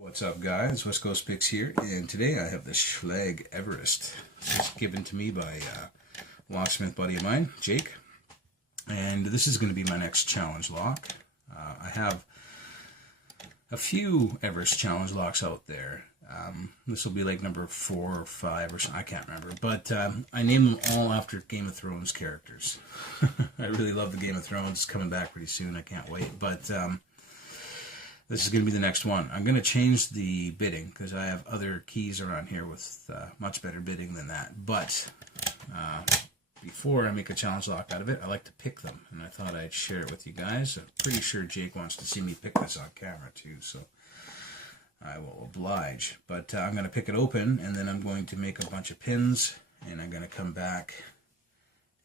What's up, guys? West Coast Picks here, and today I have the Schlag Everest. It's given to me by a locksmith buddy of mine, Jake, and this is going to be my next challenge lock. I have a few Everest challenge locks out there. This will be like number 4 or 5 or something, I can't remember, but I named them all after Game of Thrones characters. I really love the Game of Thrones. It's coming back pretty soon. I can't wait, but this is going to be the next one. I'm going to change the bidding because I have other keys around here with much better bidding than that. But before I make a challenge lock out of it, I like to pick them. And I thought I'd share it with you guys. I'm pretty sure Jake wants to see me pick this on camera too, so I will oblige. But I'm going to pick it open, and then I'm going to make a bunch of pins, and I'm going to come back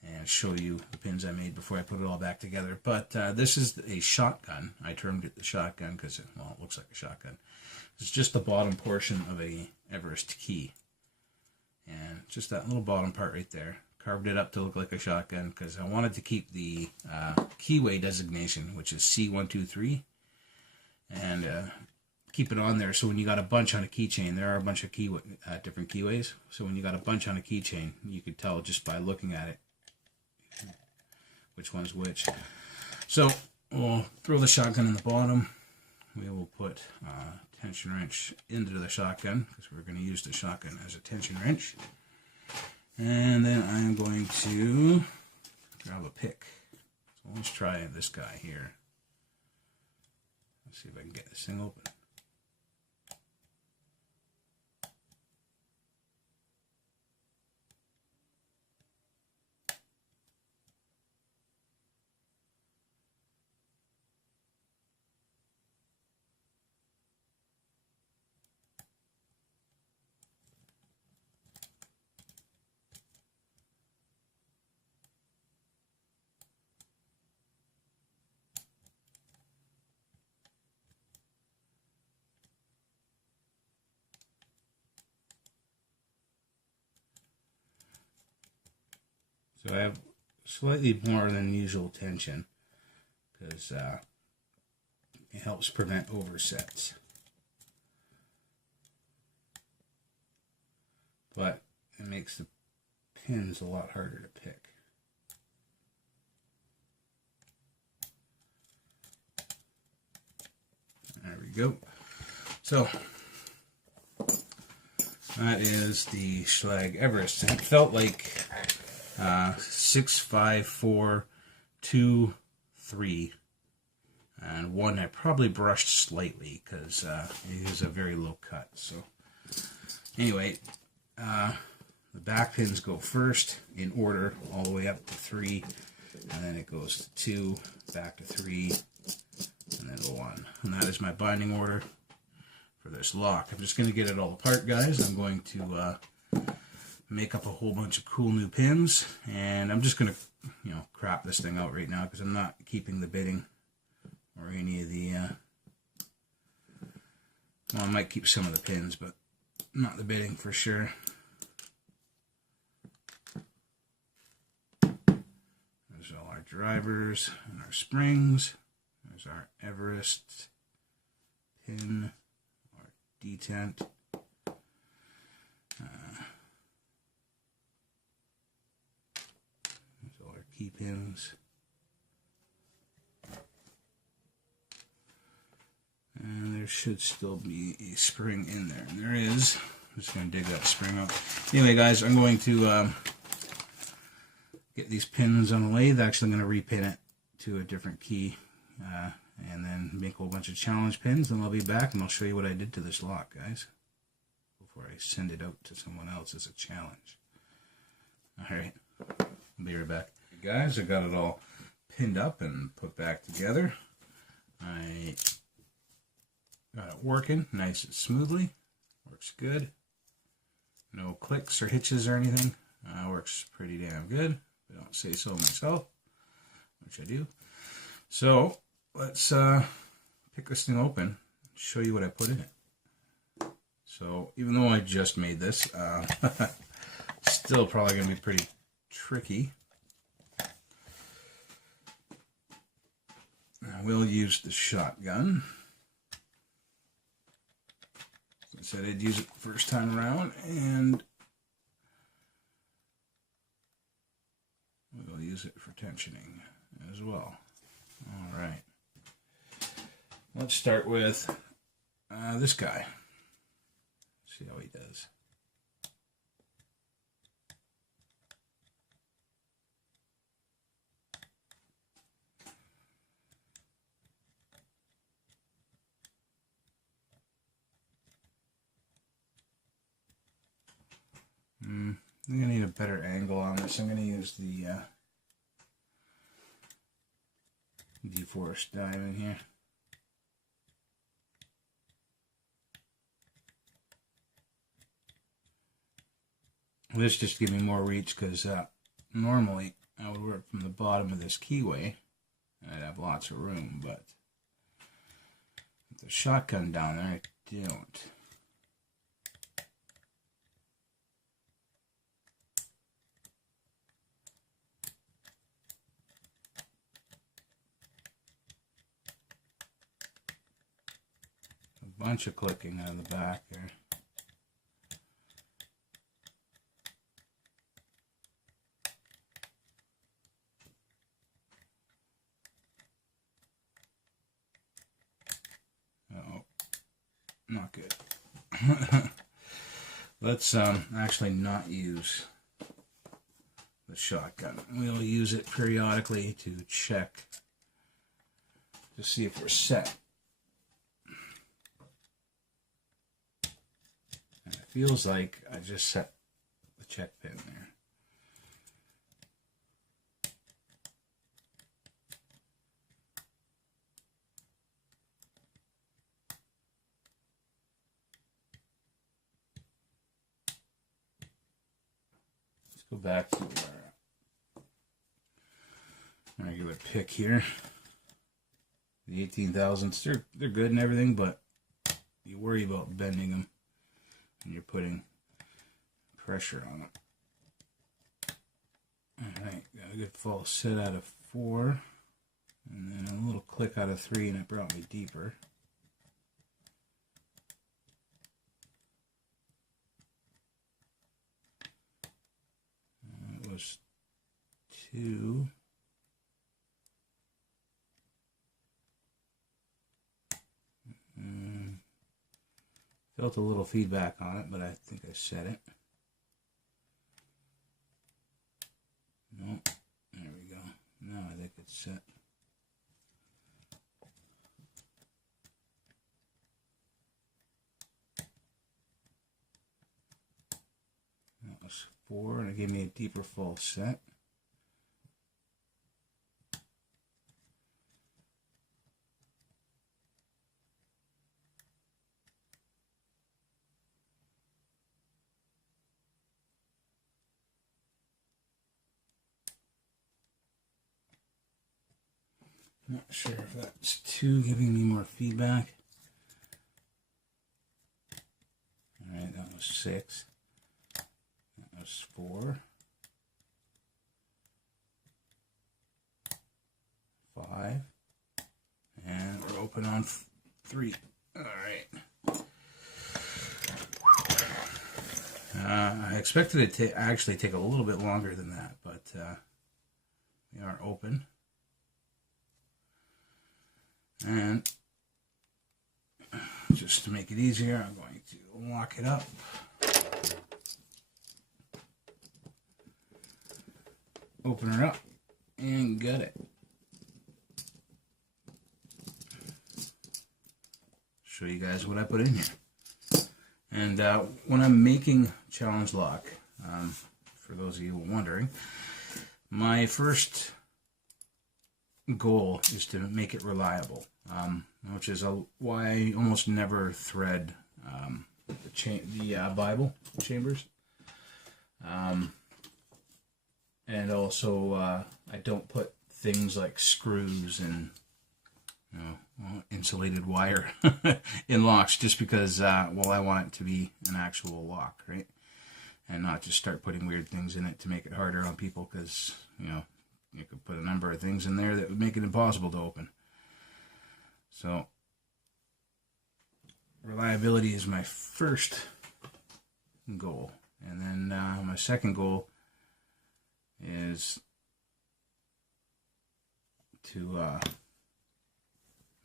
and show you the pins I made before I put it all back together. But this is a shotgun. I termed it the shotgun because, well, it looks like a shotgun. It's just the bottom portion of a Everest key. And just that little bottom part right there. Carved it up to look like a shotgun because I wanted to keep the keyway designation, which is C123. And keep it on there so when you got a bunch on a keychain, there are a bunch of different keyways. So when you got a bunch on a keychain, you could tell just by looking at it which one's which. So we'll throw the shotgun in the bottom. We will put a tension wrench into the shotgun because we're going to use the shotgun as a tension wrench. And then I'm going to grab a pick. So let's try this guy here. Let's see if I can get this thing open. So I have slightly more than usual tension because it helps prevent oversets. But it makes the pins a lot harder to pick. There we go. So that is the Schlag Everest. It felt like 6, 5, 4, 2, 3, and 1 I probably brushed slightly because it is a very low cut. So anyway, the back pins go first in order all the way up to 3, and then it goes to 2, back to 3, and then to 1. And that is my binding order for this lock. I'm just going to get it all apart, guys. I'm going to make up a whole bunch of cool new pins, and I'm just gonna crap this thing out right now because I'm not keeping the bidding or any of the well, I might keep some of the pins but not the bidding for sure. There's all our drivers and our springs. There's our Everest pin, our detent. Key pins, and there should still be a spring in there, and there is. I'm just going to dig that spring up. Anyway, guys, I'm going to get these pins on the lathe. Actually, I'm going to repin it to a different key, and then make a whole bunch of challenge pins, and I'll be back and I'll show you what I did to this lock, guys, before I send it out to someone else as a challenge. Alright, I'll be right back. Guys, I got it all pinned up and put back together. I got it working nice and smoothly. Works good. No clicks or hitches or anything. Works pretty damn good. I don't say so myself, which I do. So let's pick this thing open and show you what I put in it. So even though I just made this, still probably going to be pretty tricky. I will use the shotgun. I said I'd use it the first time around, and we'll use it for tensioning as well. All right. Let's start with this guy. See how he does. I'm going to need a better angle on this. I'm going to use the deforced diamond here. This just gives me more reach because normally I would work from the bottom of this keyway and I'd have lots of room, but with the shotgun down there, I don't. A bunch of clicking out of the back there. Not good. Let's actually not use the shotgun. We'll use it periodically to check to see if we're set. And it feels like I just set the check pin there. Go back to our regular pick here. The 18 thousandths, they're good and everything, but you worry about bending them and you're putting pressure on them. Alright, got a good false set out of 4, and then a little click out of 3, and it brought me deeper. Was 2. Felt a little feedback on it, but I think I set it. No, there we go. Now I think it's set. That was 4, and it gave me a deeper false set. Not sure if that's 2 giving me more feedback. Alright, that was 6. That was 4. 5. And we're open on 3. Alright. I expected it to actually take a little bit longer than that, but we are open. And just to make it easier, I'm going to lock it up. Open her up and gut it. Show you guys what I put in here. And when I'm making challenge lock, for those of you wondering, my first goal is to make it reliable, which is why I almost never thread the Bible chambers, and also I don't put things like screws and insulated wire in locks, just because well, I want it to be an actual lock, right, and not just start putting weird things in it to make it harder on people, because you could put a number of things in there that would make it impossible to open. So reliability is my first goal. And then my second goal is to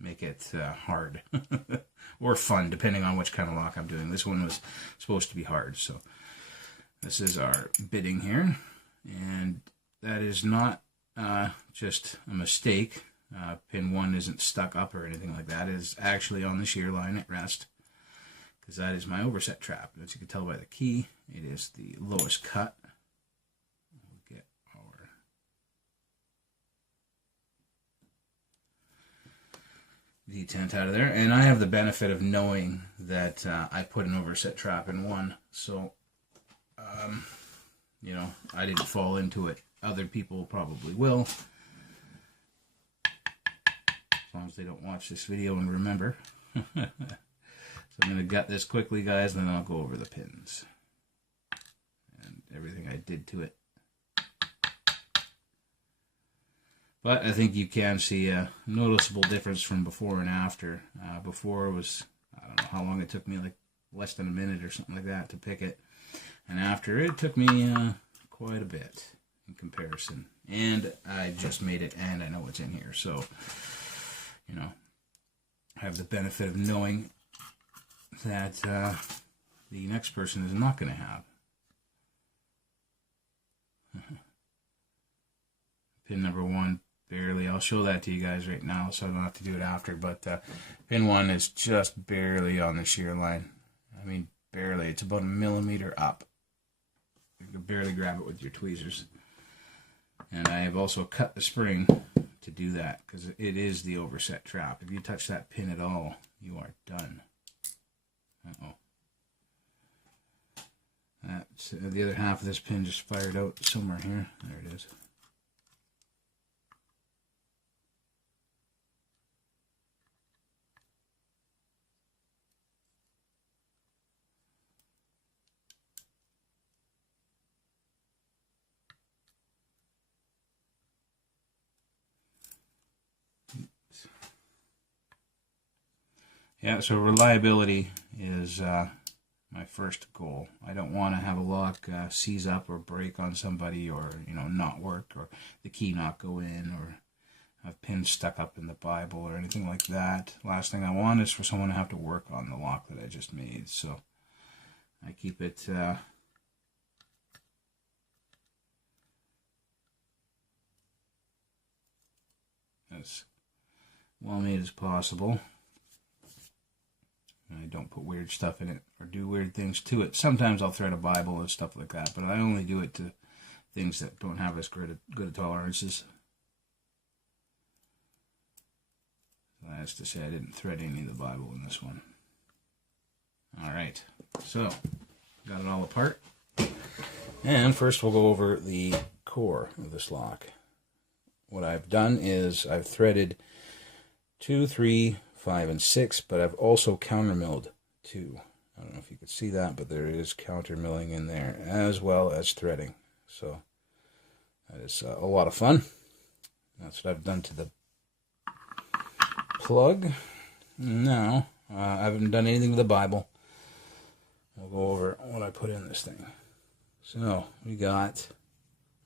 make it hard or fun, depending on which kind of lock I'm doing. This one was supposed to be hard, so this is our bitting here, and that is not just a mistake. Pin 1 isn't stuck up or anything like that. It is actually on the shear line at rest, because that is my overset trap. As you can tell by the key, it is the lowest cut. We'll get our detent out of there, and I have the benefit of knowing that I put an overset trap in 1, so you know, I didn't fall into it. Other people probably will, as long as they don't watch this video and remember. So I'm going to gut this quickly, guys, and then I'll go over the pins and everything I did to it. But I think you can see a noticeable difference from before and after. Before was, I don't know how long it took me, like less than a minute or something like that to pick it. And after, it took me quite a bit in comparison. And I just made it, and I know what's in here. So, you know, I have the benefit of knowing that the next person is not going to have. Pin number 1, barely. I'll show that to you guys right now, so I don't have to do it after. But pin 1 is just barely on the shear line. I mean, barely. It's about a millimeter up. You can barely grab it with your tweezers. And I have also cut the spring to do that, because it is the overset trap. If you touch that pin at all, you are done. Uh-oh. That's, the other half of this pin just fired out somewhere here. There it is. Yeah, so reliability is my first goal. I don't want to have a lock seize up or break on somebody, or, you know, not work, or the key not go in, or have pins stuck up in the Bible or anything like that. Last thing I want is for someone to have to work on the lock that I just made. So I keep it as well made as possible. I don't put weird stuff in it or do weird things to it. Sometimes I'll thread a Bible and stuff like that, but I only do it to things that don't have as good a tolerances. So that is to say, I didn't thread any of the Bible in this one. Alright, so got it all apart. And first we'll go over the core of this lock. What I've done is I've threaded 2, 3, 5, and 6, but I've also counter milled 2. I don't know if you could see that, but there is counter milling in there as well as threading. So that is a lot of fun. That's what I've done to the plug. Now, I haven't done anything with the Bible. We'll go over what I put in this thing. So we got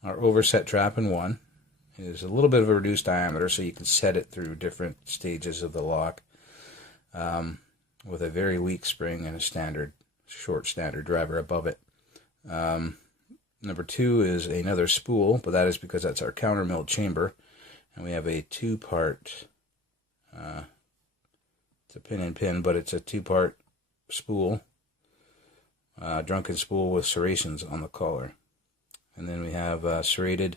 our overset trap in 1. It is a little bit of a reduced diameter, so you can set it through different stages of the lock with a very weak spring and a short standard driver above it. Number 2 is another spool, but that is because that's our counter milled chamber. And we have a 2-part, it's a pin and pin, but it's a 2-part spool, drunken spool with serrations on the collar. And then we have serrated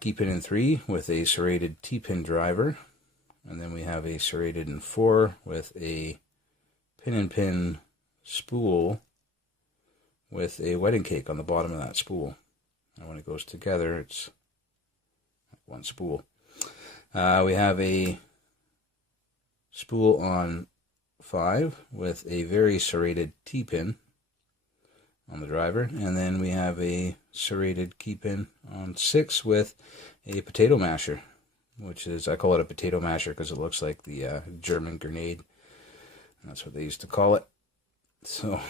key pin in 3 with a serrated T-pin driver, and then we have a serrated in 4 with a pin spool with a wedding cake on the bottom of that spool. And when it goes together, it's one spool. We have a spool on 5 with a very serrated T-pin on the driver, and then we have a serrated key pin on 6 with a potato masher, which is, I call it a potato masher because it looks like the German grenade That's what they used to call it. So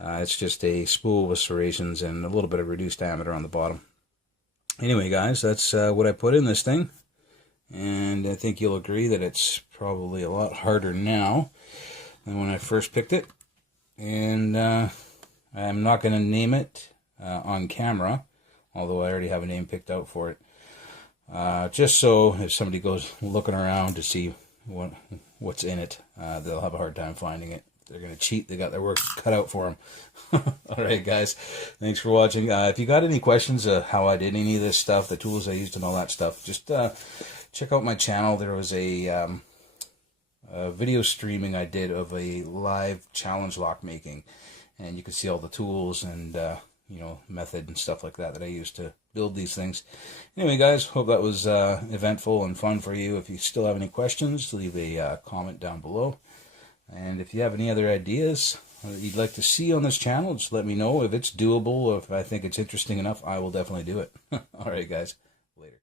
it's just a spool with serrations and a little bit of reduced diameter on the bottom. Anyway, guys, that's what I put in this thing. And I think you'll agree that it's probably a lot harder now than when I first picked it. And I'm not going to name it on camera, although I already have a name picked out for it. Just so if somebody goes looking around to see what's in it, they'll have a hard time finding it. They're going to cheat. They got their work cut out for them. All right, guys. Thanks for watching. If you got any questions how I did any of this stuff, the tools I used and all that stuff, just check out my channel. There was a video streaming I did of a live challenge lock making. And you can see all the tools and, method and stuff like that I used to build these things. Anyway, guys, hope that was eventful and fun for you. If you still have any questions, leave a comment down below. And if you have any other ideas that you'd like to see on this channel, just let me know. If it's doable, or if I think it's interesting enough, I will definitely do it. All right, guys. Later.